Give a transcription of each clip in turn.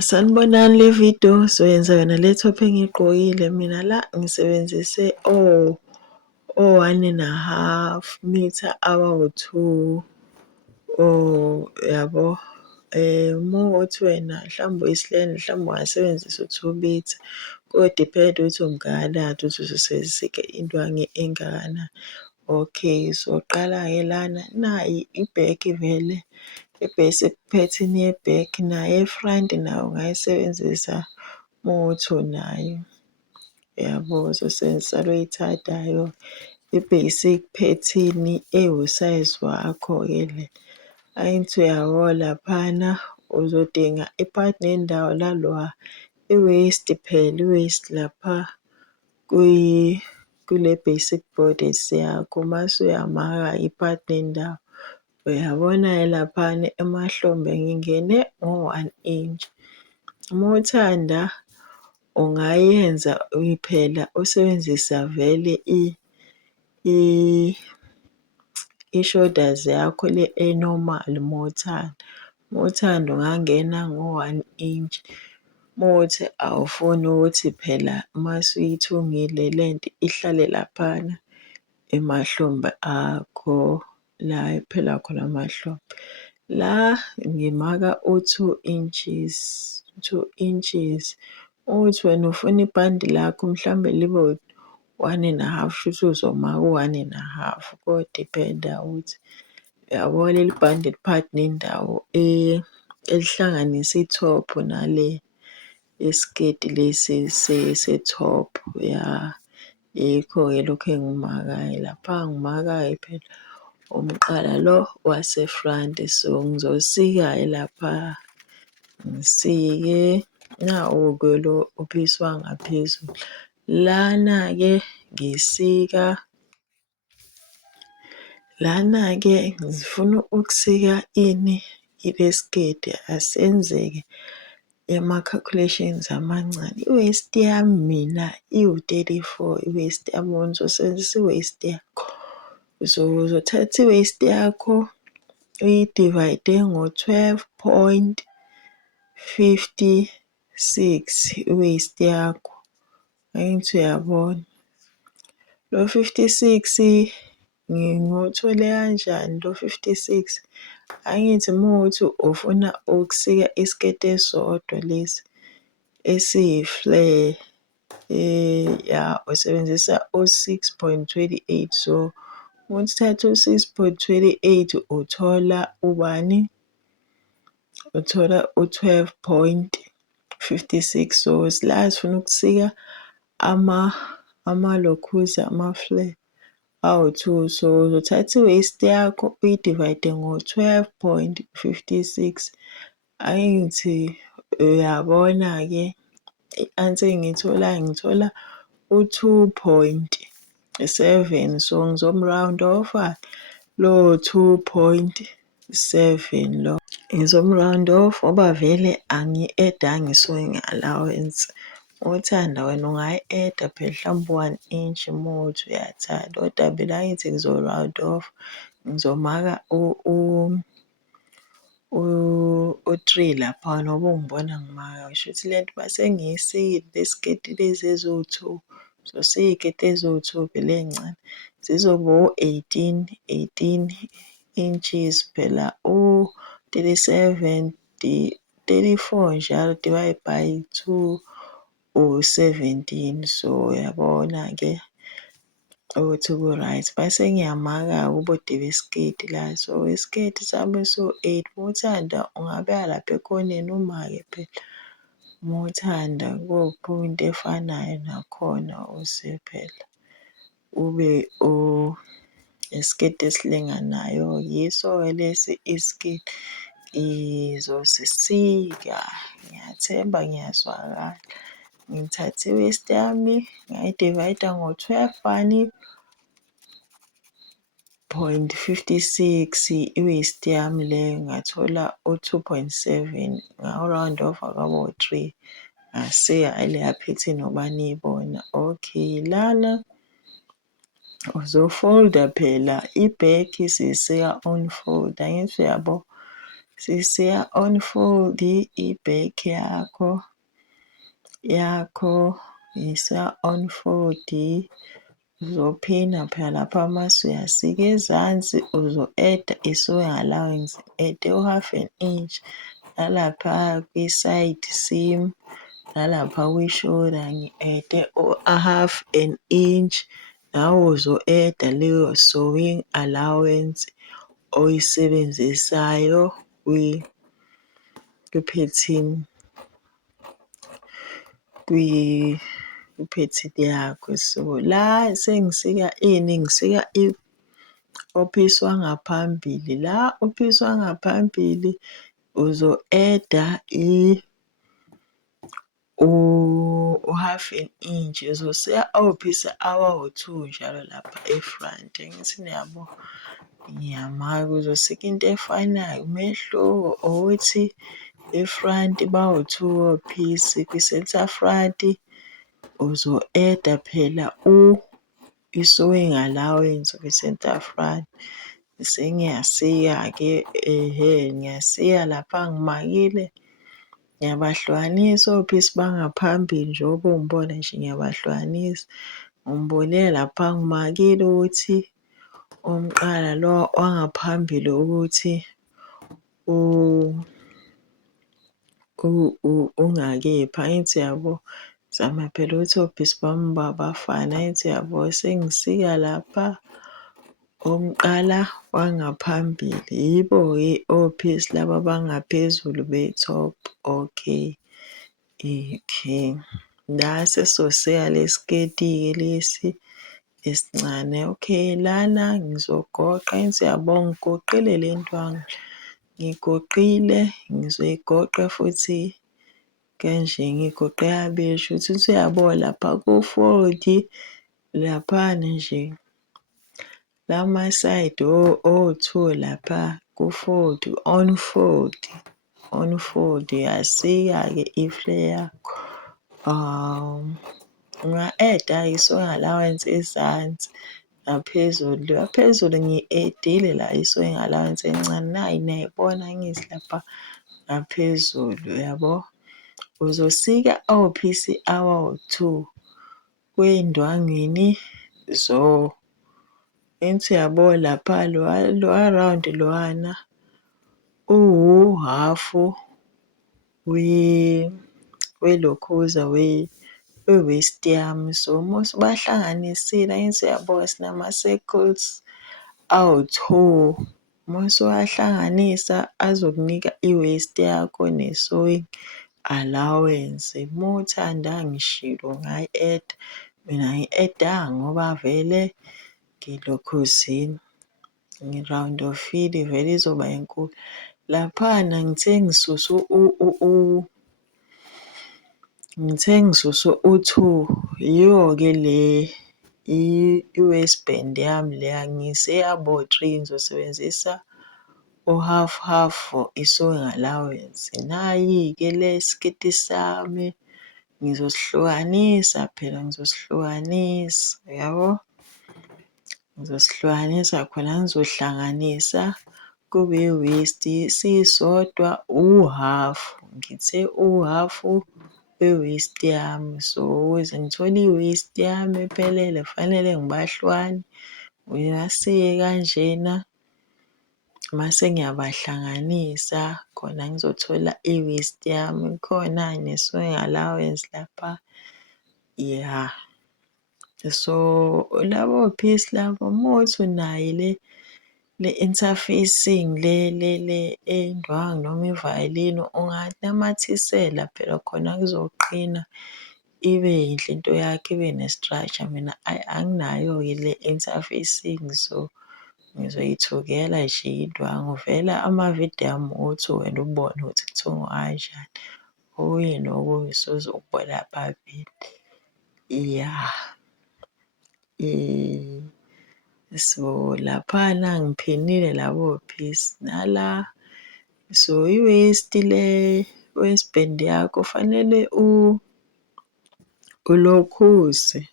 Sanibonani le video soyenza yona le top engiyigqokile mina la ngisebenzise o-1.5 meter abawu-2 yabo. Mawukuthi wena mhlawumbe uyisilele mhlawumbe ungasebenzisa u-2 meter kodiphendi ukuthi umgangatho ukuthi uzosebenzisa indwangu engakanani. Okay, so qala-ke lana nayi ibheki vele i-basic pattern yebheki nayo e-front nayo ungayisebenzisa mawukuthi unayo yabo, uzosebenzisa lo oyithandayo i-basic pattern ewusayizi wakho-ke le. Angithi uyabo laphana uzodinga iphathi nendawo lalowa i-waist phela i-waist lapha kule basic bodice yakho mase uyamaka iphathi nendawo. Uyabona-ke laphana emahlombe ngingene ngo-1 inch. Uma uthanda ungayenza phela usebenzisa vele i-shoulders yakho le e-normal uma uthanda ungangena ngo-1 inch. Uma kuwukuthi awufuni ukuthi phela mase uyithungile lento ihlale laphana emahlombe akho la ephela khona amahlombe. La ngimaka u-2 inches, 2 inches. Ukuthi wena ufuna ibhande lakho mhlawumbe libe u-1.5 shuthi uzomaka u-1.5 kodiphenda ukuthi uyabo leli bhande liphathi nendawo elihlanganisa i-top nale isiketi lesi se-top ya. Yikho-ke lokhu engimakayo lapha ngimaka-ke phela umqala lo wase-front. So ngizosika-ke lapha ngisike nawo-ke lo uphisi wangaphezulu lana-ke ngisika. Lana-ke ngifuna ukusika ini ile sketi asenzeke ama-calculations amancane. I-waist yami mina iwu-34 i-waist yami wena uzosebenzisa i-waist yakho. So uzothatha i-waist yakho uyidivayide ngo-12.56 i-waist yakho. Angithi uyabona lo 56 ngiwuthole kanjani lo 56? Angithi mawukuthi ufuna ukusika isiketi esisodwa lesi esiyi-flare ya usebenzisa u-6.28. So uma uthatha u-6.28 uthola ubani? Uthola u-12.56. So la sifuna ukusika amalokhuzi ama-flare awu-2. So uzothatha i-waist yakho uyidivayide ngo-12.56. Angithi uyabona-ke i-answer engiyitholayo ngithola u-2.7. So ngizom-round off-a lo 2.7 lo. Ngizom-round off ngoba vele angi-edanga i-sewing allowance. Uthanda wena ungayi-eda phela mhlawumbe u-1 inch uma kuwukuthi uyathanda kodwa mina angithi ngizo-round off ngizomaka u-3 laphana ngoba ungibona ngimaka. Shuthi lento mase ngiyisikile le siketi lezi eziwu-2 ngizosika iy'keti eziwu-2 vele ey'ncane zizoba u-18 inches phela u-37 34 njalo divide by 2 u-17. So uyabona-ke ukuthi ku-right. Mase ngiyamaka-ke ubude besiketi la. So isiketi sami esiwu-8 uma uthanda ungabeka lapha ekhoneni umake phela uma uthanda kuphi into efanayo nakhona phela ube isiketi esilinganayo. Yiso-ke lesi isiketi ngizosisika ngiyathemba ngiyazwakala. Ngithathe i-waist yami ngayidivayida ngo-12.56 i-waist yami le ngathola u-2.7 ngawu-round off-a kwaba u-3 ngasika leya phethini ngoba niyibona. Okay, lana uzofolda phela ibheki siyisika on fold. Angithi uyabo Siya-unfold i-back yakho isa-unfold uzophinda phela lapha mase uyasika ezansi uzo-add-a i-sewing allowance, add-e u-half an inch nalapha kwi-side seam nalapha kwi-shoulder ngi-add-e half an inch. Nawe uzo-add-a leyo sewing allowance oyisebenzisayo kwiphethini kwiphethini yakho. So la sengisika ini, ngisika ophisi wangaphambili. La uphisi wangaphambili uzo-add-a u-half an inch, uzosika ophisi abawu-2 njalo lapha e-front. Angithi niyabona, ngiyamaka uzosika into efanayo. Umehluko ukuthi e-front bawu-2 ophisi, kwi-center front uzo-add-a phela i-sewing allowance kwi-center front. Sengiyasika-ke ngiyasika lapha ngimakile, ngiyabahlukanisa ophisi bangaphambili njengoba ungibona nje ngiyabahlukanisa. Ungibonile lapha ngimakile ukuthi umqala lo wangaphambili ukuthi ungakephi. Angithi yabo, zama phela ukuthi ophisi bami bafane. Angithi yabo, sengisika lapha umqala wangaphambili. Yibo-ke ophisi laba abangaphezulu be-top. Okay. La sesizosika lesiketi-ke lesi esincane. Okay, lana ngizogoqa. Angithi yabo, ngigoqile le ndwangu. Ngigoqile, ngizoyigoqa futhi kanje, ngigoqe kabili. Shuthi uyabona lapha ku-fold laphana nje lama-side o-2 lapha ku-fold, on-fold uyasika-ke i-flare yakho. Unga-add-a i-sewing allowance ezansi naphezulu. Phezulu ngi-add-ile la i-sewing allowance encane, nayi niyayibona angithi lapha ngaphezulu, yabo. Uzosika ophisi abawu-2 kwey'ndwangwini angithi yabo lapha lowa round lowana uwu-half welokhuza we-waist yami. So mase ubahlanganisile, angithi yabo, sinama-circles awu-2. Mase uwahlanganisa azokunika i-waist yakho ne-sewing allowance. Uma uthanda ngishilo ungayi-add-a, mina angiyi-add-anga ngoba vele ngilokhuzile, ngi-round off-ile vele izoba inkulu. Laphana ngithe ngisusa u-2, yiyo-ke le i-waistband yami le angiyise yabo-3. Ngizosebenzisa u-half i-sewing allowance. Nayi-ke le siketi sami ngizosihlukanisa phela, yabo. Ngizosihlukanisa khona, ngizohlanganisa kube i-waist sisodwa u-half. Ngithe u-half we-waist yami. So ukuze ngithole i-waist yami ephelele kufanele ngibahlwane, ngibasike kanjena mase ngiyabahlanganisa khona ngizothola i-waist yami. Khona ne-sewing allowance lapha, ya. So labo phisi labo mothi unayo le interfacing le endwangu noma ivayolini unganamathisela phela khona kuzoqina, ibe yinhle into yakho, ibe ne-structure. Mina anginayo-ke le interfacing, so ngizoyithukela nje indwangu. Vele amavidiyo ami uthi wena ubone ukuthi kuthungwa kanjani. Okunye nokunye usuzokubona phambili, ya. So laphana ngiphinile labo phisi nala. So i-waist le waistband yakho fanele ulokhuze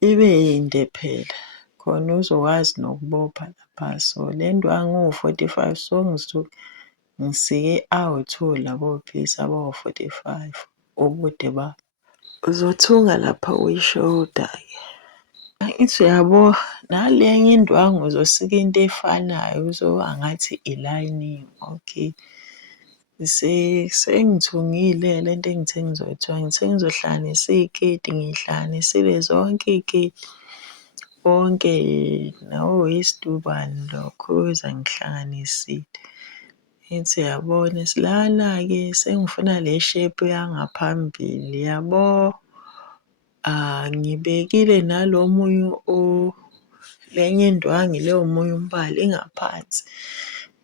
ibe yinde phela khona uzokwazi nokubopha lapha. So le ndwangu 45, so ngisuke ngisike awu-2 labo piece abawu-45 ubude babo. Uzothunga lapha kwi-shoulder-ke. Angithi uyabo nale enye indwangu uzosika into efanayo kuzoba ngathi i-lining, okay. Sengithungile lento engithe ngizoyithunga, ngithe ngizohlanganisa iy'keti, ngiy'hlanganisile zonke iy'keti, konke no-waist ubani lokho ngihlanganisile. Ngithi uyabona lana-ke sengifuna le shape yangaphambili yabo. Ngibekile nalo munye lenye indwangu le omunye umbala ingaphansi.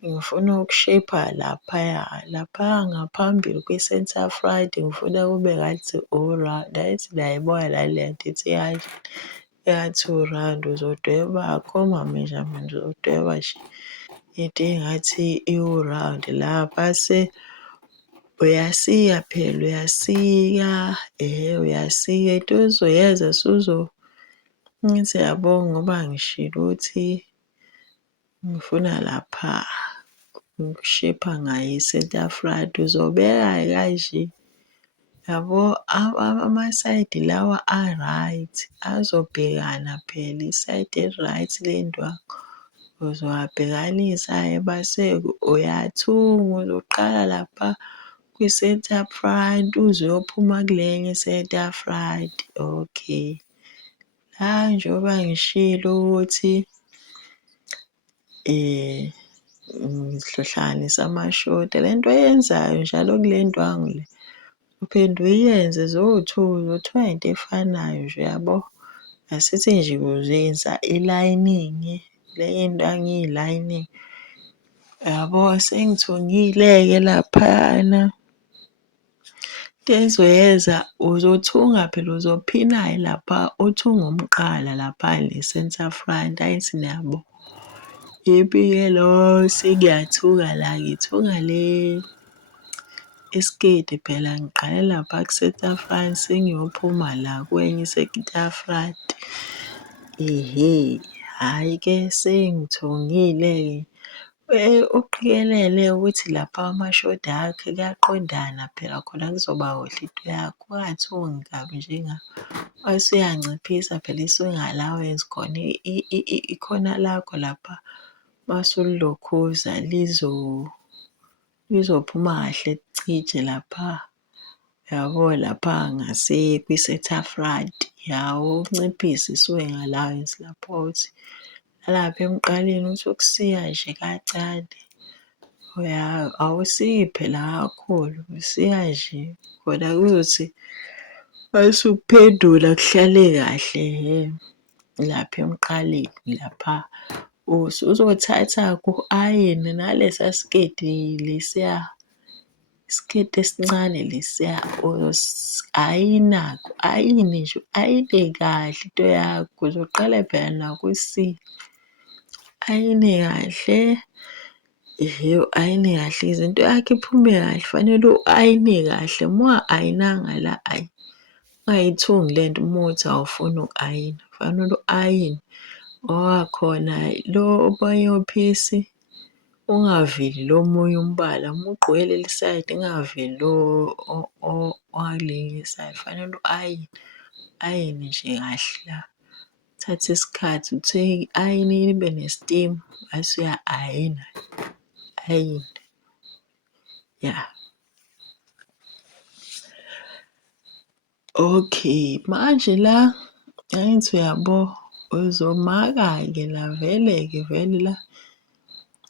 Ngifuna ukusheipha laphaya ngaphambili kwi-center front ngifuna kube ngathi u-round. Angithi niyayibona le nto ithi kanjani? Engathi u-round uzodweba akho measurement uzodweba nje into engathi iwu-round lapha bese uyasika phela uyasika uyasika into ozoyenza ngithi yabo ngoba ngishilo ukuthi ngifuna lapha ukusheipha ngayo i-center front uzobeka kanje yabo. Amasayidi lawa a-right azobhekana phela isayidi eli-right lendwangu uzowabhekanisa-ke base uyathunga uzoqala lapha kwi-center front uze uyophuma kulenye i-center front, okay. La njengoba ngishilo ukuthi ngizohlanganisa ama-shoulder. Le nto oyenzayo njalo kule ndwangu le uphinde uyenze uzothuka into efanayo nje uyabo. Asithi nje uzenza i-lining, le ndwangu iyi-lining yabo. Sengithungile-ke laphayana into engizoyenza uzothunga phela uzophina-ke lapha uthunga umqala lapha ne-center front. Angithi niyabo yipi-ke lo sengiyathunga la ngithunga le isiketi phela ngiqale lapha ku-center front sengiyophuma la kwenye i-center front. Hhayi-ke sengithungile-ke uqikelele ukuthi lapha amashoda akho kuyaqondana phela khona kuzoba kuhle into yakho. Ungathungi kabi njengami mase uyanciphisa phela i-sewing allowance khona ikhona lakho lapha mase ulilokhuza lizophuma kahle cije lapha yabo lapha kwi-center front. Yawo unciphise i-sewing allowance lapho uthi nalapha emqaleni uthi ukusika nje kancane. Awusiki phela kakhulu usika nje khona kuzothi mase ukuphendula kuhlale kahle lapha emqaleni lapha. Usuzothatha-ke u-ayine nalesiya siketi lesiya isiketi esincane lesiya uayina-ke u-ayine nje u-ayine kahle into yakho. Uzoqala phela naku-C u-ayine kahle u-ayine kahle izinto yakho iphume kahle kufanele u-ayine kahle. Uma unga-ayinanga la ungayithungi le nto uma kuwukuthi awufuni uku-ayina kufanele u-ayine ngoba khona lo omunye uphisi ungaveli lo munye umbala. Uma ugqoke leli sayidi ingaveli lo owakulinye isayidi kufanele u-ayine, ayine nje kahle la. Uthathe isikhathi uthi i-ayini ibe ne-steam mase uya-ayina, ayine ya. Okay, manje la angithi uyabo uzomaka-ke la vele-ke vele la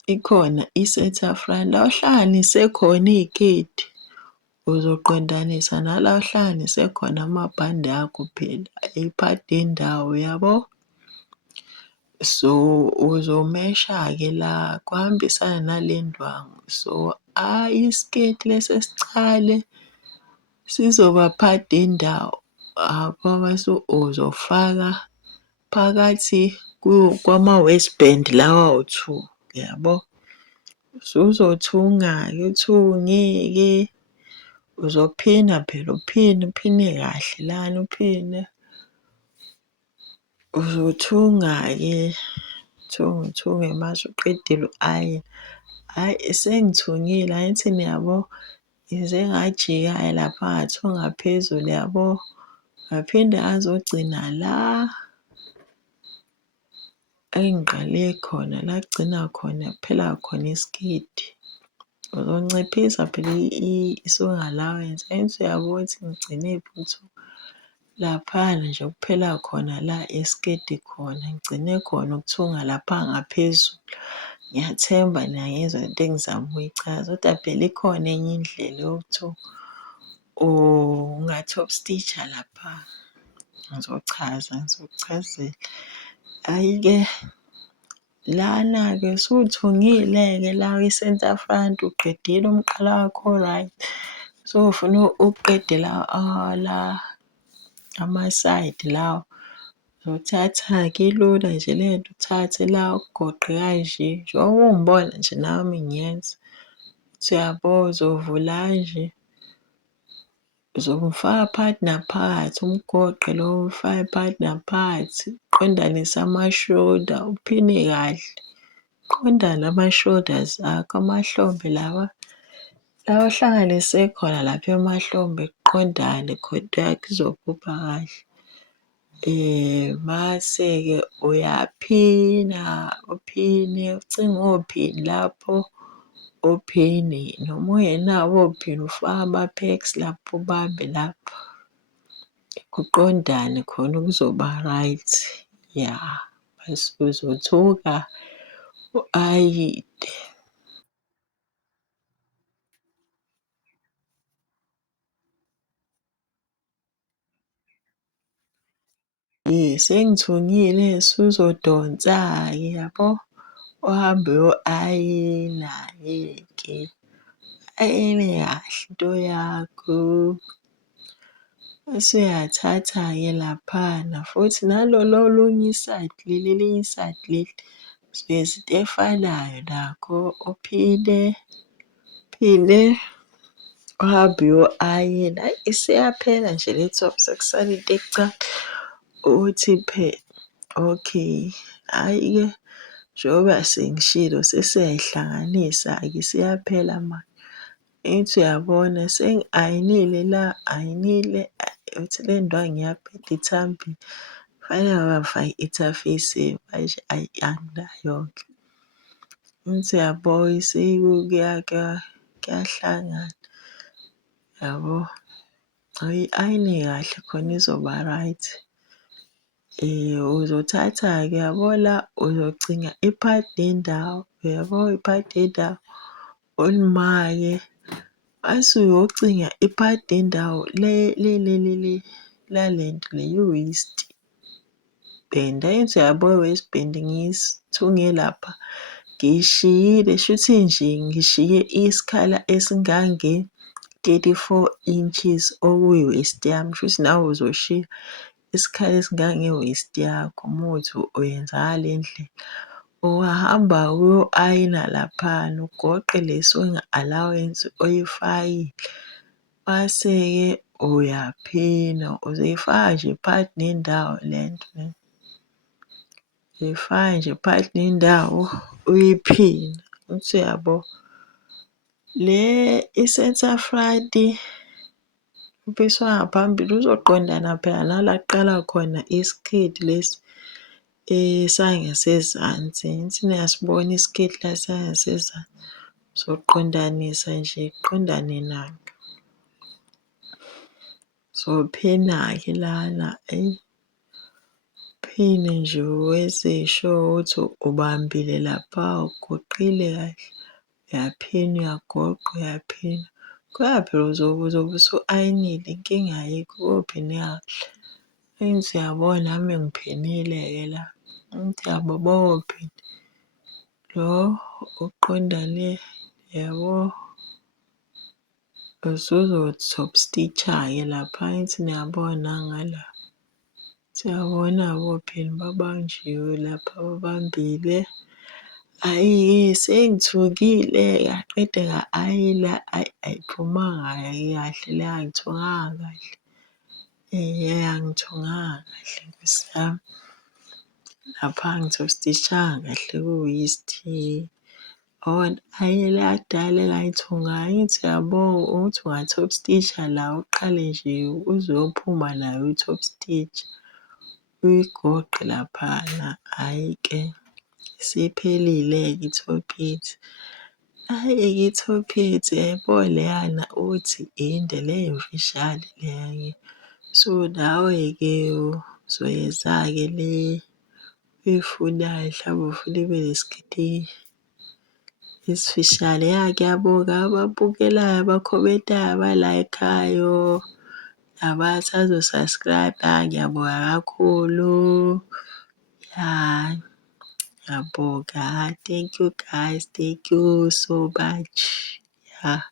ikhona i-center front la ohlanganise khona iy'keti uzoqondanisa nala ohlanganise khona amabhande akho phela i-part yendawo yabo. So uzomesha-ke la kuhambisane nale ndwangu. So isiketi lesi esicale sizoba part yendawo mase uzofaka phakathi kwama-waistband lawa awu-2 yabo. Usuzothunga-ke uthunge-ke uzophina phela uphine kahle lana uphine. Uzothunga-ke uthunge mase uqedile u-ayine. hhayi sengithungile, angithini yabo, ngize ngajika lapha ngathunga phezulu yabo, ngaphinde ngazogcina la engiqale khona, la kugcina khona kuphela khona isiketi. Uzonciphisa phela i-sewing allowance. Angithi uyabona ukuthi ngigcine phuthu laphana nje kuphela khona la esiketi khona, ngigcine khona ukuthunga lapha ngaphezulu. Ngiyathemba niyangizwa lento engizama ukuyichaza, kodwa phela ikhona enye indlela yokuthi unga-top stitch-a lapha. Ngizokuchazela. Hhayi-ke lana-ke usuthungile-ke la kwi-centre front, uqedile umqala wakho o-right. Sewufuna ukuqede la ama-side lawa. Uzothatha-ke ilula nje lento, uthathe la ugoqe kanje njengoba ungibona nje nami ngiyenza. Uthi uyabo uzovula kanje, uzomfaka phakathi naphakathi umgoqe lo ufake phakathi naphakathi, uqondanise ama-shoulder, uphine kahle. Qondane ama-shoulders akho, amahlombe lawa ohlanganise khona lapha emahlombe kuqondane khonto yakho izobhubha kahle. Mase-ke uyaphina, uphine, ucinge ophini lapho ophini. Noma ungenawo ophini ufake ama-pegs lapho ubambe lapho kuqondane khona kuzoba right, ya. Bese uzothuka u-ayide. Sengithungile usuzodonsa-ke yabo, uhambe uyo-ayina-ke, ayine kahle into yakho. Bese uyathatha-ke laphana futhi nalolo olunye isayidi leli, elinye isayidi leli siyenza into efanayo nakho, uphinde uhambe uyo-ayina. Hhayi isiyaphela nje le top, sekusala into encane ukuthi iphele. Okay, hhayi-ke njengoba sengishilo sesiyayihlanganisa-ke isiyaphela manje. Angithi uyabona sengi-ayinile la, ayinile uthi le ndwangu iyaphetha ithambile. Kufanele ngafaka i-interface manje anginayo-ke. Angithi uyabo kuyahlangana yabo. Ayi-ayine kahle khona izoba right. Uzothatha-ke yabo la uzocinga iphadi nendawo, uyabo iphadi nendawo ulimake. Mase uyocinga iphadi nendawo lalento le i-waist band. Angithi uyabo i-waist band ngiyithunge lapha, ngiyishiyile shuthi nje ngishiye isikhala esingange-34 inches okuyi-waist yami. Shuthi nawe uzoshiya isikhala esingange-waist yakho umuthi uyenza ngale ndlela. Ungahamba uyo-ayina laphana ugoqe le sewing allowance oyifakile. Mase-ke uyaphina, uzoyifaka nje phakathi nendawo lento le. Uyifaka nje phakathi nendawo uyiphine. Angithi uyabo. Le i-centre front umpisi wangaphambili uzoqondana phela nala kuqala khona isiketi lesi sangasezansi. Angithi niyasibona isiketi la sangasezansi. Uzoqondanisa nje kuqondane nakho. Uzophina-ke lana, uphine nje wenze sure ukuthi ubambile lapha, ugoqile kahle. Uyaphina, uyagoqa, uyaphina. Kuya phela uzobe usu-ayinile inkinga ayikho, kophine kahle. Angithi uyabona nami ngiphinile-ke la. Angithi yabo bophina. Lo uqondane yabo. Usuzo-top stitch-a-ke lapha. Angithi niyabona ngala. Siyabona bophina babanjiwe lapha babambile. Hhayi sengithukile ngaqeda nga-ayina, ayiphumanga kahle le angithunganga kahle. Angithunganga kahle Nkosi yami. Lapha angi-top stitch-anga kahle ku-waist. Hhayi akudala engayithunga angithi uyabona ukuthi unga-top stitch-a la uqale nje uze uyophuma nayo i-top stitch uyigoqe laphana. Hhayi-ke isiphelile-ke i-top it. Hhayi-ke i-top it yabo leyana uthi inde le emfishane leyana. So nawe-ke uzoyenza-ke le oyifunayo mhlawumbe ufuna ibe nesiketi esifishane. Ya ngiyabonga ababukelayo, abakhomentayo, abalayikhayo nabathi bazo-subscribe-a. Ngiyabonga kakhulu. Ya ngiyabonga. Thank you guys. Thank you so much. Ya.